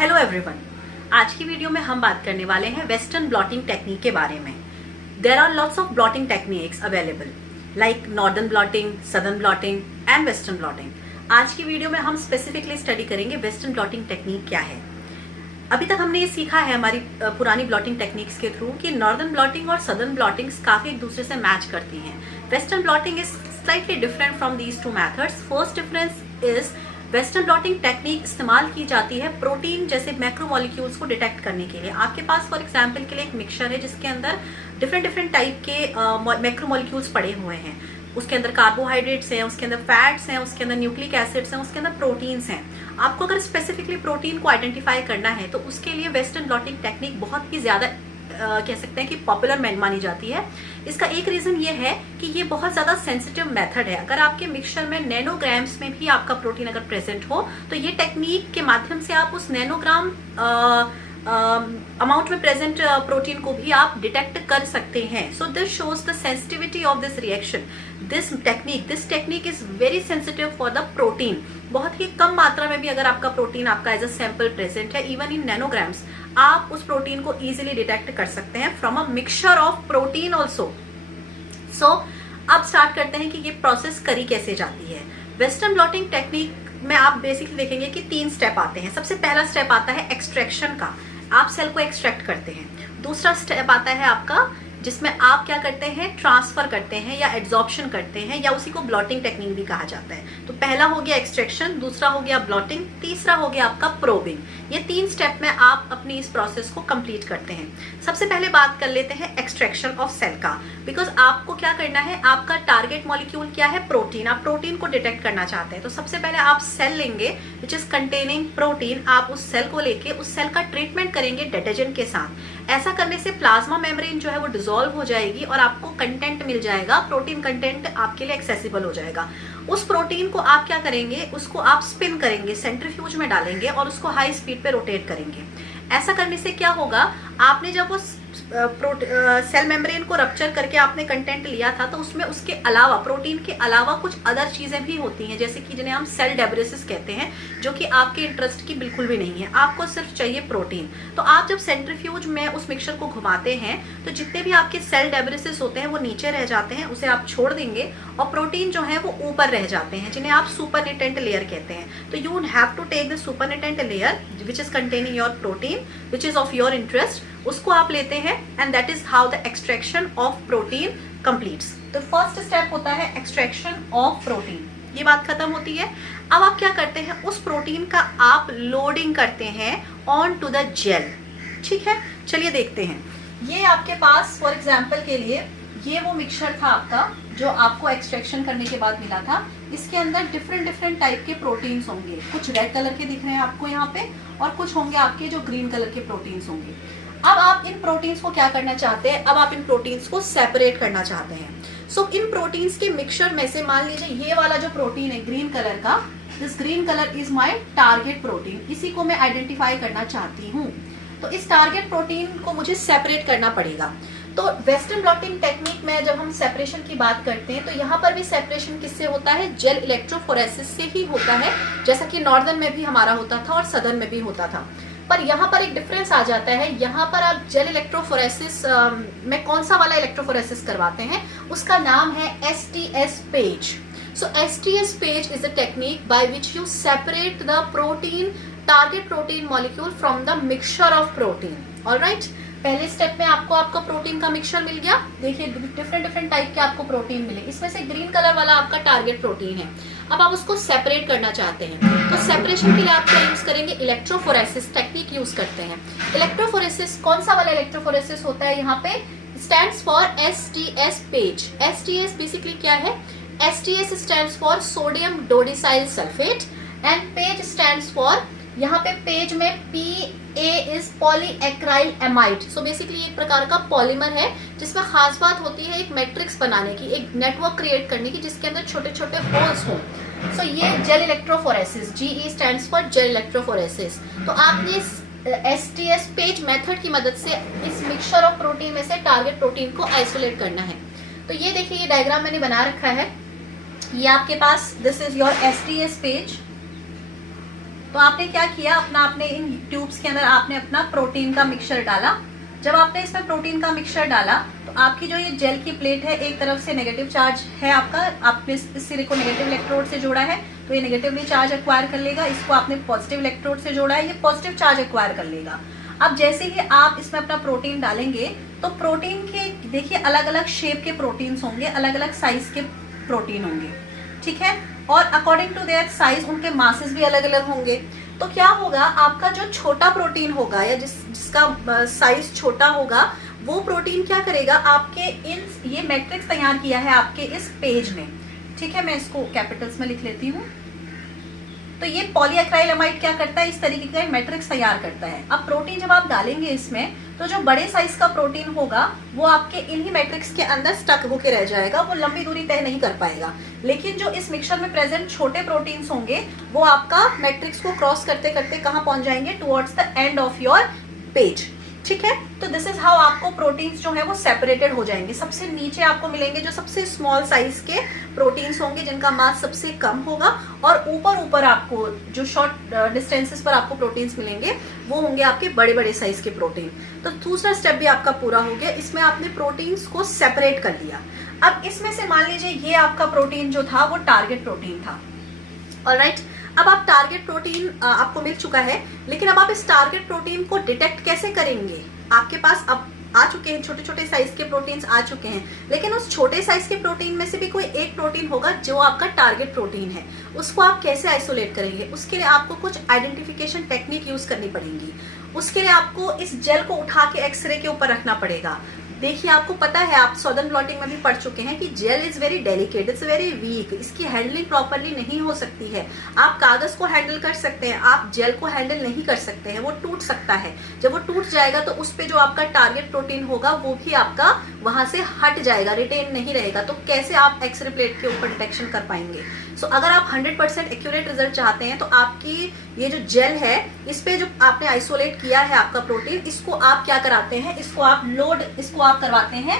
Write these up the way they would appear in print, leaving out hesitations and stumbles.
Hello everyone, आज की video में हम बात करने वाले हैं वेस्टर्न ब्लॉटिंग टेक्निक के बारे में। There are lots of blotting techniques available like northern blotting, southern blotting and western blotting. आज की वीडियो में हम स्पेसिफिकली स्टडी करेंगे वेस्टर्न ब्लॉटिंग टेक्निक क्या है। अभी तक हमने ये सीखा है हमारी पुरानी ब्लॉटिंग टेक्निक्स के थ्रू कि नॉर्दर्न ब्लॉटिंग और सदर्न ब्लॉटिंग्स काफी एक दूसरे से मैच करती हैं। Western blotting is slightly different from these two methods. First difference is western blotting technique इस्तेमाल की जाती है प्रोटीन जैसे मैक्रोमोलिक्यूल्स को डिटेक्ट करने के लिए। आपके पास फॉर एग्जांपल के लिए एक मिक्सचर है जिसके अंदर डिफरेंट टाइप के मैक्रोमोलिक्यूल्स पड़े हुए हैं। उसके अंदर कार्बोहाइड्रेट्स हैं, उसके अंदर फैट्स हैं, उसके अंदर न्यूक्लिक एसिड्स हैं, उसके अंदर प्रोटीन्स हैं। आपको अगर स्पेसिफिकली प्रोटीन को आइडेंटिफाई करना है तो उसके लिए वेस्टर्न ब्लॉटिंग टेक्निक बहुत ही ज्यादा कह सकते हैं कि पॉपुलर मानी जाती है। इसका एक रीजन ये है कि ये बहुत ज्यादा सेंसिटिव मेथड है। अगर आपके मिक्सचर में नैनोग्राम्स में भी आपका प्रोटीन अगर प्रेजेंट हो तो ये टेक्निक के माध्यम से आप उस नैनोग्राम अमाउंट में प्रेजेंट प्रोटीन को भी आप डिटेक्ट कर सकते हैं। So this shows the sensitivity of this reaction. This technique is very sensitive for the protein. बहुत ही कम मात्रा में भी अगर आपका प्रोटीन आपका एज अ सैंपल प्रेजेंट है, इवन इन नैनोग्राम्स, आप उस प्रोटीन को इजीली डिटेक्ट कर सकते हैं from a mixture of protein also. So अब स्टार्ट करते हैं कि ये प्रोसेस करी कैसे जाती है। वेस्टर्न ब्लॉटिंग टेक्निक में आप बेसिकली देखेंगे कि 3 स्टेप आते हैं। सबसे पहला स्टेप आता है एक्सट्रैक्शन का, आप सेल को एक्सट्रैक्ट करते हैं। दूसरा स्टेप आता है आपका जिसमें आप क्या करते हैं, ट्रांसफर करते हैं या एड्सॉर्प्शन करते हैं, या उसी को ब्लॉटिंग टेक्निक भी कहा जाता है। तो पहला हो गया एक्सट्रैक्शन, दूसरा हो गया ब्लॉटिंग, तीसरा हो गया आपका प्रोबिंग। ये 3 स्टेप में आप अपनी इस प्रोसेस को कंप्लीट करते हैं। सबसे पहले बात कर लेते हैं एक्सट्रैक्शन ऑफ सेल का, बिकॉज आपको क्या करना है, आपका टारगेट मॉलिक्यूल क्या है, प्रोटीन। आप प्रोटीन को डिटेक्ट करना चाहते हैं तो सबसे पहले आप सेल लेंगे विच इज कंटेनिंग प्रोटीन। आप उस सेल को लेके उस सेल का ट्रीटमेंट करेंगे डिटर्जेंट के साथ। ऐसा करने से प्लाज्मा मेम्ब्रेन जो है वो डिसॉल्व हो जाएगी और आपको कंटेंट मिल जाएगा, प्रोटीन कंटेंट आपके लिए एक्सेसिबल हो जाएगा। उस प्रोटीन को आप क्या करेंगे, उसको आप स्पिन करेंगे, सेंट्रीफ्यूज में डालेंगे और उसको हाई स्पीड पे रोटेट करेंगे। ऐसा करने से क्या होगा, आपने जब वो सेल मेम्ब्रेन को रप्चर करके आपने कंटेंट लिया था तो उसमें उसके अलावा, प्रोटीन के अलावा कुछ अदर चीजें भी होती हैं जैसे कि जिन्हें हम सेल डेब्रिसिस कहते हैं, जो कि आपके इंटरेस्ट की बिल्कुल भी नहीं है। आपको सिर्फ चाहिए प्रोटीन। तो आप जब सेंट्रीफ्यूज में उस मिक्सचर को घुमाते हैं तो जितने भी आपके सेल डेब्रिसिस होते हैं वो नीचे रह जाते हैं, उसे आप छोड़ देंगे और प्रोटीन जो है वो ऊपर रह जाते हैं, जिन्हें आप सुपरनेटेंट लेयर कहते हैं। तो you have to take the supernatant layer which is containing your protein which is of your interest, उसको आप लेते हैं and that is how the extraction of protein completes. तो फर्स्ट स्टेप होता है एक्सट्रैक्शन ऑफ प्रोटीन। ये बात खत्म होती है। अब आप क्या करते हैं, उस प्रोटीन का आप लोडिंग करते हैं ऑन टू द जेल। ठीक है, चलिए देखते हैं। ये आपके पास फॉर एग्जाम्पल के लिए ये वो मिक्सचर था आपका जो आपको एक्सट्रैक्शन करने के बाद मिला था। इसके अंदर डिफरेंट टाइप के प्रोटीन्स होंगे। कुछ रेड कलर के दिख रहे हैं आपको यहाँ पे और कुछ होंगे आपके जो ग्रीन कलर के प्रोटीन्स होंगे। अब आप इन प्रोटीन्स को क्या करना चाहते हैं, अब आप इन प्रोटीन्स को सेपरेट करना चाहते हैं। सो इन प्रोटीन्स के मिक्सचर में से मान लीजिए ये वाला जो प्रोटीन है ग्रीन कलर का, this green colour is my target protein, इसी को मैं आइडेंटिफाई करना चाहती हूँ। तो इस टारगेट प्रोटीन को मुझे सेपरेट करना पड़ेगा। तो वेस्टर्न ब्लॉटिंग टेक्निक में जब हम सेपरेशन की बात करते हैं तो यहाँ पर भी सेपरेशन किससे होता है, जेल इलेक्ट्रोफोरेसिस से ही होता है, जैसा कि नॉर्दर्न में भी हमारा होता था और सदर्न में भी होता था। पर यहाँ पर एक डिफरेंस आ जाता है। यहाँ पर आप जेल इलेक्ट्रोफोरेसिस में कौन सा वाला इलेक्ट्रोफोरेसिस करवाते हैं, उसका नाम है STS page. So STS page is a technique by which you separate the protein, target protein molecule from the mixture of protein. Alright, पहले स्टेप में आपको आपका प्रोटीन का मिक्सचर मिल गया। देखिए डिफरेंट टाइप के आपको प्रोटीन मिले, इसमें से ग्रीन कलर वाला आपका टारगेट प्रोटीन है। अब आप उसको सेपरेट करना चाहते हैं तो सेपरेशन के लिए आप क्या यूज करेंगे, इलेक्ट्रोफोरेसिस टेक्निक यूज करते हैं। इलेक्ट्रोफोरेसिस कौन सा वाला इलेक्ट्रोफोरेसिस होता है, यहाँ पे stands for STS PAGE. STS basically क्या है, STS stands for sodium dodecyl sulphate and PAGE stands for, यहाँ पे पेज में PA is polyacrylamide. So basically एक प्रकार का पॉलीमर है जिसमें खास बात होती है एक मैट्रिक्स बनाने की, एक नेटवर्क क्रिएट करने की जिसके अंदर छोटे छोटे होल्स हों। सो ये gel electrophoresis, GE stands for gel electrophoresis. तो आपने STS पेज मेथड की मदद से इस मिक्सचर ऑफ प्रोटीन में से टारगेट प्रोटीन को आइसोलेट करना है। तो ये देखिए ये डायग्राम मैंने बना रखा है। ये आपके पास this is your STS PAGE तो आपने क्या किया, आपने इन ट्यूब्स के अंदर आपने अपना प्रोटीन का मिक्सचर डाला। जब आपने इसमें प्रोटीन का मिक्सचर डाला तो आपकी जो ये जेल की प्लेट है, एक तरफ से नेगेटिव चार्ज है आपका, आपने इस सिरे को नेगेटिव इलेक्ट्रोड से जोड़ा है तो ये नेगेटिवली चार्ज एक्वायर कर लेगा। इसको आपने पॉजिटिव इलेक्ट्रोड से जोड़ा है, ये पॉजिटिव चार्ज एक्वायर कर लेगा। अब जैसे ही आप इसमें अपना प्रोटीन डालेंगे तो प्रोटीन के देखिए अलग अलग शेप के प्रोटीन्स होंगे, अलग अलग साइज के प्रोटीन होंगे, ठीक है। और अकॉर्डिंग टू देयर साइज उनके मासेस भी अलग अलग होंगे। तो क्या होगा, आपका जो छोटा प्रोटीन होगा या जिसका साइज छोटा होगा, वो प्रोटीन क्या करेगा, आपके ये मैट्रिक्स तैयार किया है आपके इस पेज में, ठीक है। मैं इसको कैपिटल्स में लिख लेती हूँ। तो ये पॉलीएक्राइलामाइड क्या करता है, इस तरीके का मैट्रिक्स तैयार करता है। अब प्रोटीन जब आप डालेंगे इसमें तो जो बड़े साइज का प्रोटीन होगा वो आपके इन्हीं मैट्रिक्स के अंदर स्टक होके रह जाएगा, वो लंबी दूरी तय नहीं कर पाएगा। लेकिन जो इस मिक्सचर में प्रेजेंट छोटे प्रोटीन्स होंगे वो आपका मैट्रिक्स को क्रॉस करते करते कहाँ पहुंच जाएंगे, towards the end of your page, ठीक है। तो दिस इज हाउ आपको प्रोटीन्स जो है वो सेपरेटेड हो जाएंगे। सबसे नीचे आपको मिलेंगे जो सबसे स्मॉल साइज के प्रोटीन्स होंगे जिनका मास सबसे कम होगा, और ऊपर आपको जो शॉर्ट डिस्टेंसेस पर आपको प्रोटीन्स मिलेंगे वो होंगे आपके बड़े बड़े साइज के प्रोटीन। तो दूसरा स्टेप भी आपका पूरा हो गया, इसमें आपने प्रोटीन्स को सेपरेट कर लिया। अब इसमें से मान लीजिए ये आपका प्रोटीन जो था वो टारगेट प्रोटीन था, ऑलराइट। अब आप टारगेट प्रोटीन आपको मिल चुका है, लेकिन अब आप इस टारगेट प्रोटीन को डिटेक्ट कैसे करेंगे। आपके पास अब आ चुके हैं छोटे छोटे साइज के प्रोटीन्स आ चुके हैं, लेकिन उस छोटे साइज के प्रोटीन में से भी कोई एक प्रोटीन होगा जो आपका टारगेट प्रोटीन है, उसको आप कैसे आइसोलेट करेंगे। उसके लिए आपको कुछ आइडेंटिफिकेशन टेक्निक यूज करनी पड़ेगी। उसके लिए आपको इस जेल को उठा के एक्सरे के ऊपर रखना पड़ेगा। देखिए आपको पता है, आप सॉदर्न ब्लॉटिंग में भी पढ़ चुके हैं कि gel is very delicate, it's very weak, इसकी हैंडलिंग प्रॉपरली नहीं हो सकती है। आप कागज को हैंडल कर सकते हैं, आप जेल को हैंडल नहीं कर सकते हैं, वो टूट सकता है। जब वो टूट जाएगा तो उस पे जो आपका टारगेट प्रोटीन होगा वो भी आपका वहां से हट जाएगा, रिटेन नहीं रहेगा। तो कैसे आप एक्सरे प्लेट के ऊपर डिटेक्शन कर पाएंगे। सो अगर आप 100% एक्यूरेट रिजल्ट चाहते हैं तो आपकी ये जो जेल है इस पे जो आपने आइसोलेट किया है आपका प्रोटीन, इसको आप क्या कराते हैं, इसको आप करवाते हैं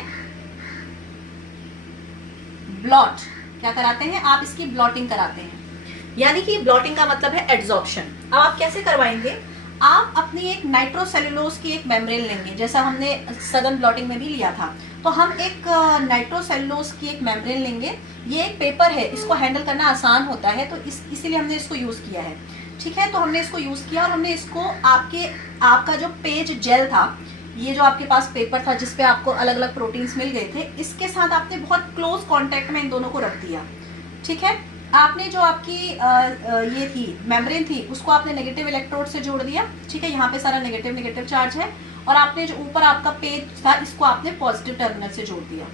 ब्लॉट। क्या कराते हैं आप, इसकी ब्लॉटिंग कराते हैं। यानी कि ब्लॉटिंग का मतलब है एड्सॉर्प्शन। अब आप कैसे करवाएंगे, आप अपनी एक नाइट्रोसेलुलोज की एक मेम्ब्रेन लेंगे, जैसा हमने सदर्न ब्लॉटिंग में भी लिया था। तो हम एक नाइट्रोसेलुलोज की एक मेम्ब्रेन लेंगे। ये एक पेपर है, इसको हैंडल करना आसान होता है, तो इसीलिए हमने इसको यूज किया है, ठीक है। तो हमने इसको यूज किया और हमने इसको आपका जो पेज जेल था, ये जो आपके पास पेपर था जिसपे आपको अलग अलग प्रोटीन्स मिल गए थे, इसके साथ आपने बहुत क्लोज कांटेक्ट में इन दोनों को रख दिया, ठीक है। आपने जो आपकी ये थी मेम्ब्रेन थी उसको आपने नेगेटिव इलेक्ट्रोड से जोड़ दिया, ठीक है। यहाँ पे सारा नेगेटिव चार्ज है, और आपने जो ऊपर आपका पेज था इसको आपने पॉजिटिव टर्मिनल से जोड़ दिया।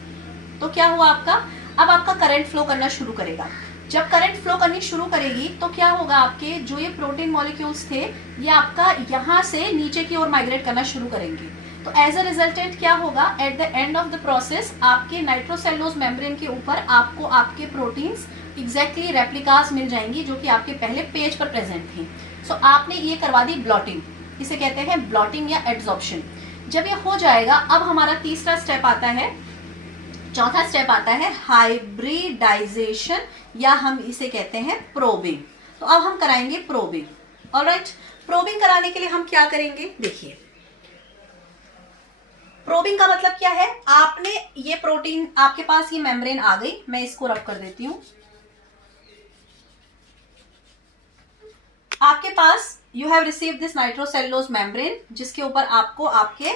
तो क्या हुआ आपका, अब आपका करंट फ्लो करना शुरू करेगा। जब करंट फ्लो करनी शुरू करेगी तो क्या होगा, आपके जो ये प्रोटीन मॉलिक्यूल्स थे ये आपका यहाँ से नीचे की ओर माइग्रेट करना शुरू करेंगे। तो एज अ रिजल्टेंट क्या होगा, at the end of the process आपके नाइट्रोसेलुलोज मेम्ब्रेन के ऊपर आपको आपके प्रोटीन्स एग्जैक्टली रेप्लिकास मिल जाएंगी जो कि आपके पहले पेज पर प्रेजेंट थी। सो आपने ये करवा दी ब्लॉटिंग, इसे कहते हैं ब्लॉटिंग या एड्सॉर्प्शन। जब ये हो जाएगा, अब हमारा तीसरा स्टेप आता है, चौथा स्टेप आता है हाइब्रिडाइजेशन, या हम इसे कहते हैं प्रोबिंग। तो अब हम कराएंगे प्रोबिंग, ऑलराइट। प्रोबिंग कराने के लिए हम क्या करेंगे, देखिए प्रोबिंग का मतलब क्या है, आपने ये प्रोटीन, आपके पास ये मेम्ब्रेन आ गई, मैं इसको रब कर देती हूं। आपके पास you have received this nitrocellulose membrane जिसके ऊपर आपको आपके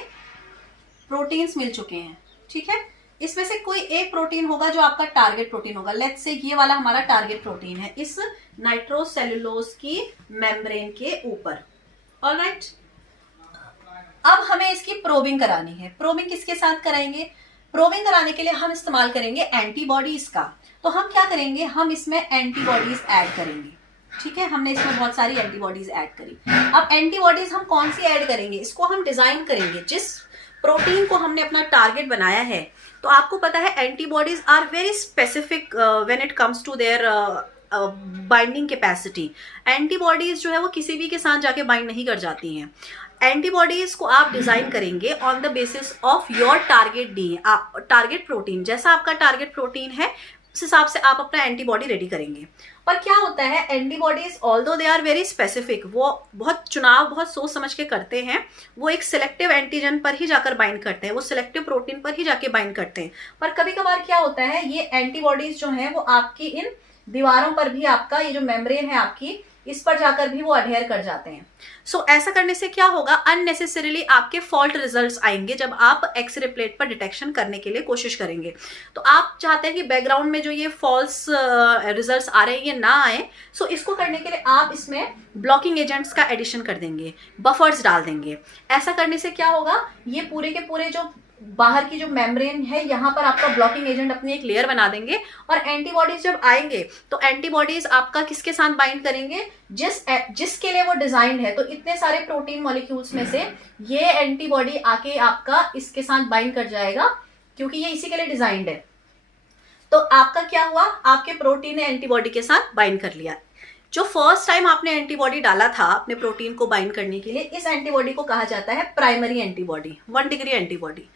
प्रोटीन्स मिल चुके हैं, ठीक है। इसमें से कोई एक प्रोटीन होगा जो आपका टारगेट प्रोटीन होगा। लेट्स से ये वाला हमारा टारगेट प्रोटीन है इस नाइट्रोसेलुलोज की मेम्ब्रेन के ऊपर, ऑलराइट। अब हमें इसकी प्रोबिंग करानी है। प्रोबिंग किसके साथ कराएंगे, प्रोबिंग कराने के लिए हम इस्तेमाल करेंगे एंटीबॉडीज का। तो हम क्या करेंगे, हम इसमें एंटीबॉडीज ऐड करेंगे, ठीक है। हमने इसमें बहुत सारी एंटीबॉडीज ऐड करी। अब एंटीबॉडीज हम कौन सी ऐड करेंगे, इसको हम डिजाइन करेंगे जिस प्रोटीन को हमने अपना टारगेट बनाया है। तो आपको पता है antibodies are very specific when it comes to their binding capacity. Antibodies जो है वो किसी भी के साथ जाके बाइंड नहीं कर जाती हैं। एंटीबॉडीज को आप डिजाइन करेंगे on the basis of your target protein. जैसा आपका टारगेट प्रोटीन है उस हिसाब से आप अपना एंटीबॉडी रेडी करेंगे। और क्या होता है, antibodies although they are very specific, वो बहुत चुनाव बहुत सोच समझ के करते हैं, वो एक सिलेक्टिव एंटीजन पर ही जाकर बाइंड करते हैं, वो सिलेक्टिव प्रोटीन पर ही जाके बाइंड करते हैं। पर कभी कभार क्या होता है, ये एंटीबॉडीज जो हैं वो आपकी इन दीवारों पर भी, आपका ये जो मेम्ब्रेन है आपकी, इस पर जाकर भी वो अडहेयर कर जाते हैं। सो ऐसा करने से क्या होगा, अननेसेसरीली आपके फॉल्ट रिजल्ट्स आएंगे जब आप एक्सरे प्लेट पर डिटेक्शन करने के लिए कोशिश करेंगे। तो आप चाहते हैं कि बैकग्राउंड में जो ये फॉल्स रिजल्ट्स आ रहे हैं ये ना आए। सो इसको करने के लिए आप इसमें ब्लॉकिंग एजेंट्स का एडिशन कर देंगे, बफर्स डाल देंगे। ऐसा करने से क्या होगा, ये पूरे के पूरे जो बाहर की जो मेम्ब्रेन है यहाँ पर आपका ब्लॉकिंग एजेंट अपनी एक लेयर बना देंगे। और एंटीबॉडीज जब आएंगे तो एंटीबॉडीज आपका किसके साथ बाइंड करेंगे, जिसके लिए वो डिजाइंड है। तो इतने सारे प्रोटीन मॉलिक्यूल्स में से ये एंटीबॉडी आके आपका इसके साथ बाइंड कर जाएगा, क्योंकि ये इसी के लिए डिजाइंड है। तो आपका क्या हुआ, आपके प्रोटीन ने एंटीबॉडी के साथ बाइंड कर लिया। जो फर्स्ट टाइम आपने एंटीबॉडी डाला था अपने प्रोटीन को बाइंड करने के लिए, इस एंटीबॉडी को कहा जाता है प्राइमरी एंटीबॉडी, 1 डिग्री एंटीबॉडी।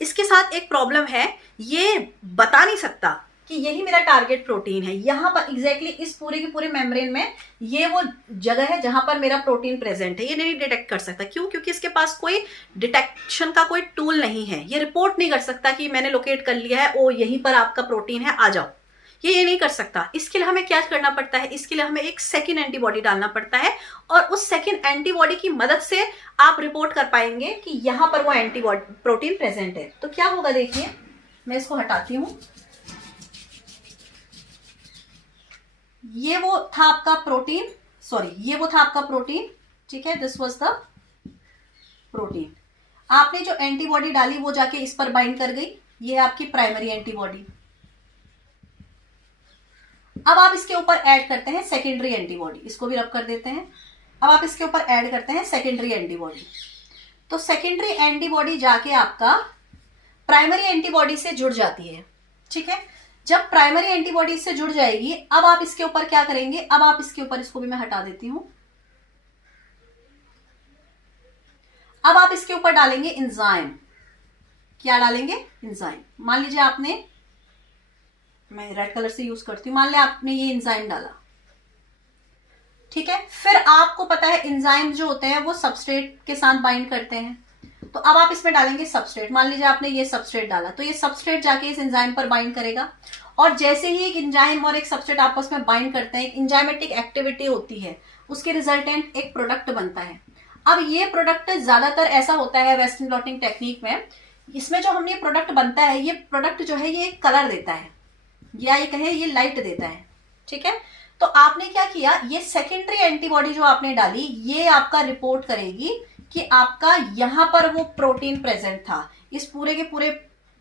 इसके साथ एक प्रॉब्लम है, ये बता नहीं सकता कि यही मेरा टारगेट प्रोटीन है। यहाँ पर एग्जैक्टली इस पूरे के पूरे मेम्ब्रेन में ये वो जगह है जहां पर मेरा प्रोटीन प्रेजेंट है, ये नहीं डिटेक्ट कर सकता। क्यों? क्योंकि इसके पास कोई डिटेक्शन का कोई टूल नहीं है। ये रिपोर्ट नहीं कर सकता कि मैंने लोकेट कर लिया है, ओ यहीं पर आपका प्रोटीन है, आ जाओ। ये नहीं कर सकता। इसके लिए हमें क्या करना पड़ता है, इसके लिए हमें एक सेकंड एंटीबॉडी डालना पड़ता है, और उस सेकंड एंटीबॉडी की मदद से आप रिपोर्ट कर पाएंगे कि यहां पर वो एंटीबॉडी प्रोटीन प्रेजेंट है। तो क्या होगा, देखिए मैं इसको हटाती हूं। ये वो था आपका प्रोटीन, सॉरी ये वो था आपका प्रोटीन, ठीक है, दिस वाज द प्रोटीन। आपने जो एंटीबॉडी डाली वो जाके इस पर बाइंड कर गई, ये है आपकी प्राइमरी एंटीबॉडी। अब आप इसके ऊपर ऐड करते हैं सेकेंडरी एंटीबॉडी, इसको भी रब कर देते हैं। अब आप इसके ऊपर ऐड करते हैं सेकेंडरी एंटीबॉडी। तो सेकेंडरी एंटीबॉडी जाके आपका प्राइमरी एंटीबॉडी से जुड़ जाती है, ठीक है। जब प्राइमरी एंटीबॉडी से जुड़ जाएगी, अब आप इसके ऊपर क्या करेंगे, अब आप इसके ऊपर, इसको भी मैं हटा देती हूं, अब आप इसके ऊपर डालेंगे एंजाइम। क्या डालेंगे, एंजाइम। मान लीजिए आपने, मैं रेड कलर से यूज करती हूं, मान लिया आपने ये एंजाइम डाला, ठीक है। फिर आपको पता है एंजाइम जो होते हैं वो सबस्ट्रेट के साथ बाइंड करते हैं, तो अब आप इसमें डालेंगे सबस्ट्रेट। मान लीजिए आपने ये सबस्ट्रेट डाला, तो ये सबस्ट्रेट जाके इस एंजाइम पर बाइंड करेगा, और जैसे ही एक एंजाइम और एक सबस्ट्रेट आपस में बाइंड करते हैं, एक एंजाइमेटिक एक्टिविटी होती है, उसके रिजल्टेंट एक प्रोडक्ट बनता है। अब ये प्रोडक्ट ज्यादातर ऐसा होता है वेस्टर्न ब्लॉटिंग टेक्निक में, इसमें जो हमने प्रोडक्ट बनता है, ये प्रोडक्ट जो है ये कलर देता है, या ये कहें ये लाइट देता है, ठीक है। तो आपने क्या किया, ये सेकेंडरी एंटीबॉडी जो आपने डाली, ये आपका रिपोर्ट करेगी कि आपका यहां पर वो प्रोटीन प्रेजेंट था। इस पूरे के पूरे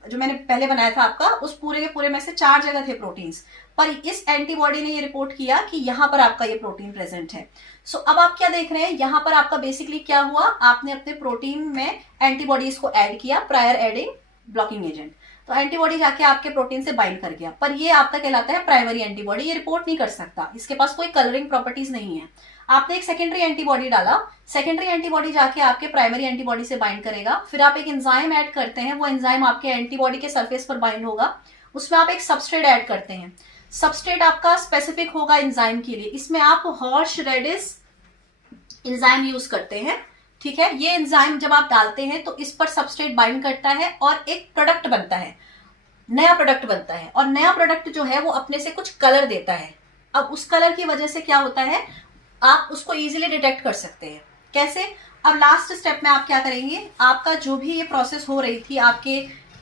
जो मैंने पहले बनाया था आपका, उस पूरे के पूरे में से 4 जगह थे प्रोटीन्स, पर इस एंटीबॉडी ने ये रिपोर्ट किया कि यहां पर आपका ये प्रोटीन प्रेजेंट है। सो अब आप क्या देख रहे हैं, यहां पर आपका बेसिकली क्या हुआ, आपने अपने प्रोटीन में एंटीबॉडीज को ऐड किया प्रायर एडिंग ब्लॉकिंग एजेंट, तो एंटीबॉडी जाके आपके प्रोटीन से बाइंड कर गया। पर ये आपका कहलाता है प्राइमरी एंटीबॉडी, ये रिपोर्ट नहीं कर सकता, इसके पास कोई कलरिंग प्रॉपर्टीज नहीं है। आपने एक सेकेंडरी एंटीबॉडी डाला, सेकेंडरी एंटीबॉडी जाके आपके प्राइमरी एंटीबॉडी से बाइंड करेगा। फिर आप एक एंजाइम ऐड करते हैं, वो एंजाइम आपके एंटीबॉडी के सरफेस पर बाइंड होगा, उसमें आप एक सबस्ट्रेट ऐड करते हैं। सबस्ट्रेट आपका स्पेसिफिक होगा एंजाइम के लिए, इसमें आप हॉर्स रेडिस एंजाइम यूज करते हैं, ठीक है। ये एंजाइम जब आप डालते हैं तो इस पर सबस्ट्रेट बाइंड करता है और एक प्रोडक्ट बनता है, नया प्रोडक्ट बनता है, और नया प्रोडक्ट जो है वो अपने से कुछ कलर देता है। अब उस कलर की वजह से क्या होता है, आप उसको इजीली डिटेक्ट कर सकते हैं। कैसे, अब लास्ट स्टेप में आप क्या करेंगे, आपका जो भी ये प्रोसेस हो रही थी आपके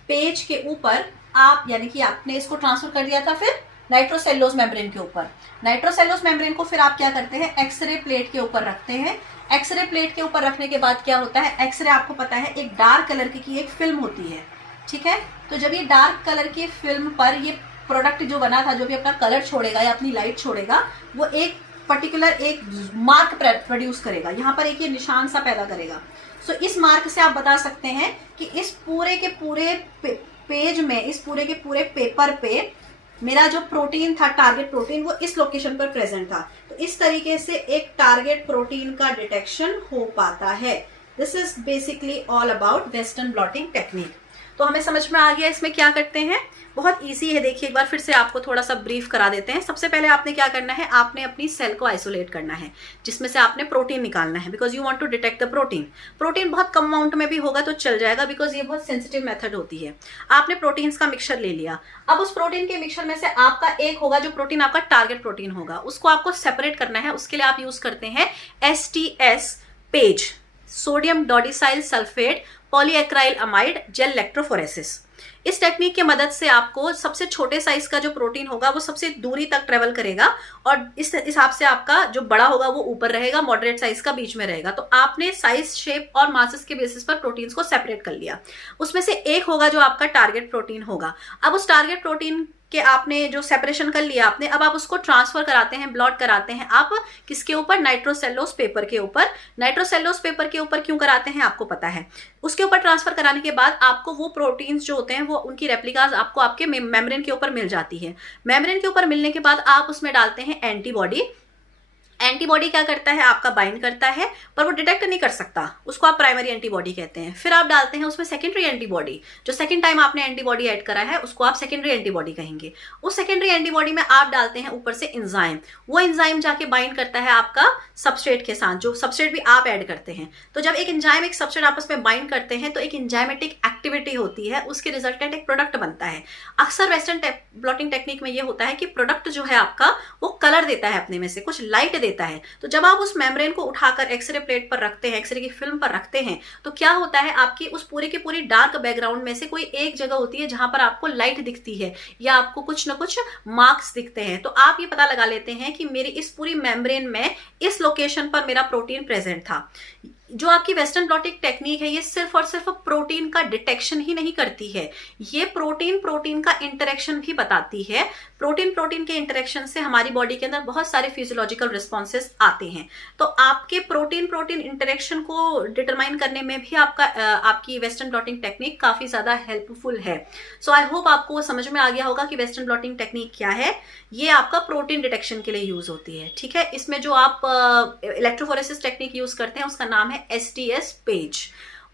पेज के ऊपर, आप यानी कि आपने इसको ट्रांसफर कर दिया था फिर नाइट्रोसेल्यूलोज मेम्ब्रेन के ऊपर। नाइट्रोसेल्यूलोज मेम्ब्रेन को फिर आप क्या करते हैं, एक्सरे प्लेट के ऊपर रखते हैं। एक्सरे प्लेट के ऊपर रखने के बाद क्या होता है, एक्सरे आपको पता है एक डार्क कलर की एक फिल्म होती है, ठीक है। तो जब ये डार्क कलर की फिल्म पर ये प्रोडक्ट जो बना था, जो भी अपना कलर छोड़ेगा या अपनी लाइट छोड़ेगा, वो एक पर्टिकुलर एक मार्क प्रोड्यूस करेगा, यहाँ पर एक ये निशान सा पैदा करेगा। सो इस मार्क से आप बता सकते हैं कि इस पूरे के पूरे पेज में, इस पूरे के पूरे पेपर पे मेरा जो प्रोटीन था, टारगेट प्रोटीन, वो इस लोकेशन पर प्रेजेंट था। तो इस तरीके से एक टारगेट प्रोटीन का डिटेक्शन हो पाता है। This is basically all about western blotting technique. तो हमें समझ में आ गया इसमें क्या करते हैं। बहुत इजी है, देखिए एक बार फिर से आपको थोड़ा सा ब्रीफ करा देते हैं। सबसे पहले आपने क्या करना है, आपने अपनी सेल को आइसोलेट करना है जिसमें से आपने प्रोटीन निकालना है, because you want to detect the protein. Protein बहुत कम अमाउंट में भी होगा तो चल जाएगा, बिकॉज ये बहुत सेंसिटिव मेथड होती है। आपने प्रोटीन्स का मिक्सचर ले लिया। अब उस प्रोटीन के मिक्सचर में से आपका एक होगा जो प्रोटीन आपका टारगेट प्रोटीन होगा, उसको आपको सेपरेट करना है। उसके लिए आप यूज करते हैं STS PAGE, sodium dodecyl sulphate polyacrylamide gel electrophoresis. इस टेक्निक की मदद से आपको सबसे छोटे साइज का जो प्रोटीन होगा वो सबसे दूरी तक ट्रेवल करेगा, और इस हिसाब से आपका जो बड़ा होगा वो ऊपर रहेगा, मॉडरेट साइज का बीच में रहेगा। तो आपने साइज, शेप और मासेस के बेसिस पर प्रोटीन्स को सेपरेट कर लिया। उसमें से एक होगा जो आपका टारगेट प्रोटीन होगा। अब उस टारगेट प्रोटीन कि आपने जो सेपरेशन कर लिया आपने, अब आप उसको ट्रांसफर कराते हैं, ब्लॉट कराते हैं आप किसके ऊपर, नाइट्रोसेल्लोस पेपर के ऊपर। नाइट्रोसेल्लोस पेपर के ऊपर क्यों कराते हैं आपको पता है। उसके ऊपर ट्रांसफर कराने के बाद आपको वो प्रोटीन्स जो होते हैं वो उनकी रेप्लिकाज आपको आपके मेम्ब्रेन के ऊपर मिल जाती है। मेम्ब्रेन के ऊपर मिलने के बाद आप उसमें डालते हैं एंटीबॉडी। एंटीबॉडी क्या करता है, आपका बाइंड करता है पर वो डिटेक्ट नहीं कर सकता, उसको आप प्राइमरी एंटीबॉडी कहते हैं। फिर आप डालते हैं उसमें सेकेंडरी एंटीबॉडी, जो सेकंड टाइम आपने एंटीबॉडी ऐड करा है उसको आप सेकेंडरी एंटीबॉडी कहेंगे। उस सेकेंडरी एंटीबॉडी में आप डालते हैं ऊपर से एंजाइम। वो एंजाइम जाके बाइंड करता है आपका सबस्ट्रेट के साथ, जो सबस्ट्रेट भी आप ऐड करते हैं। तो जब एक एंजाइम एक सबस्ट्रेट आपस में बाइंड करते हैं तो एक एंजाइमेटिक एक्टिविटी होती है, उसके रिजल्टेंट एक प्रोडक्ट बनता है। अक्सर वेस्टर्न ब्लॉटिंग टेक्निक में ये होता है कि प्रोडक्ट जो है आपका वो कलर देता है, अपने में से कुछ लाइट देता है। तो जब आप उस मेम्ब्रेन को उठाकर एक्सरे प्लेट पर रखते हैं, एक्सरे की फिल्म पर रखते हैं, तो क्या होता है, आपकी उस पूरी की पूरी डार्क बैकग्राउंड में से कोई एक जगह होती है जहां पर आपको लाइट दिखती है या आपको कुछ ना कुछ मार्क्स दिखते हैं। तो आप ये पता लगा लेते हैं कि मेरी इस पूरी मेम्ब्रेन में इस लोकेशन पर मेरा प्रोटीन प्रेजेंट था। जो आपकी वेस्टर्न ब्लॉटिंग टेक्निक है ये सिर्फ और सिर्फ प्रोटीन का डिटेक्शन ही नहीं करती है, ये प्रोटीन प्रोटीन का इंटरेक्शन भी बताती है। प्रोटीन प्रोटीन के इंटरेक्शन से हमारी बॉडी के अंदर बहुत सारे फिजियोलॉजिकल रिस्पॉन्सेस आते हैं। तो आपके प्रोटीन प्रोटीन इंटरेक्शन को डिटरमाइन करने में भी आपकी वेस्टर्न ब्लॉटिंग टेक्निक काफी ज्यादा हेल्पफुल है। सो आई होप आपको समझ में आ गया होगा कि वेस्टर्न ब्लॉटिंग टेक्निक क्या है। ये आपका प्रोटीन डिटेक्शन के लिए यूज होती है, ठीक है। इसमें जो आप इलेक्ट्रोफोरेसिस टेक्निक यूज करते हैं उसका नाम है STS पेज।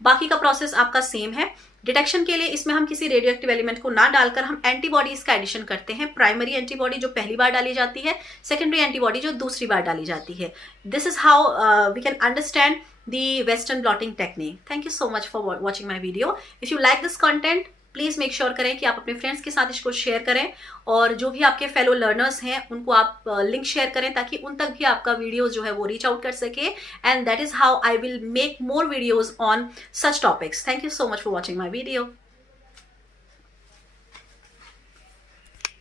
बाकी का प्रोसेस आपका सेम है। डिटेक्शन के लिए इसमें हम किसी रेडियो एक्टिव एलिमेंट को ना डालकर हम एंटीबॉडीज का एडिशन करते हैं। प्राइमरी एंटीबॉडी जो पहली बार डाली जाती है, सेकेंडरी एंटीबॉडी जो दूसरी बार डाली जाती है। This is how we can understand the western blotting technique. Thank you so much for watching my video. If you like this content please make sure करें कि आप अपने फ्रेंड्स के साथ इसको शेयर करें, और जो भी आपके फेलो लर्नर्स हैं उनको आप लिंक शेयर करें ताकि उन तक भी आपका वीडियो जो है वो रीच आउट कर सके। And that is how I will make more videos on such topics. Thank you so much for watching my video.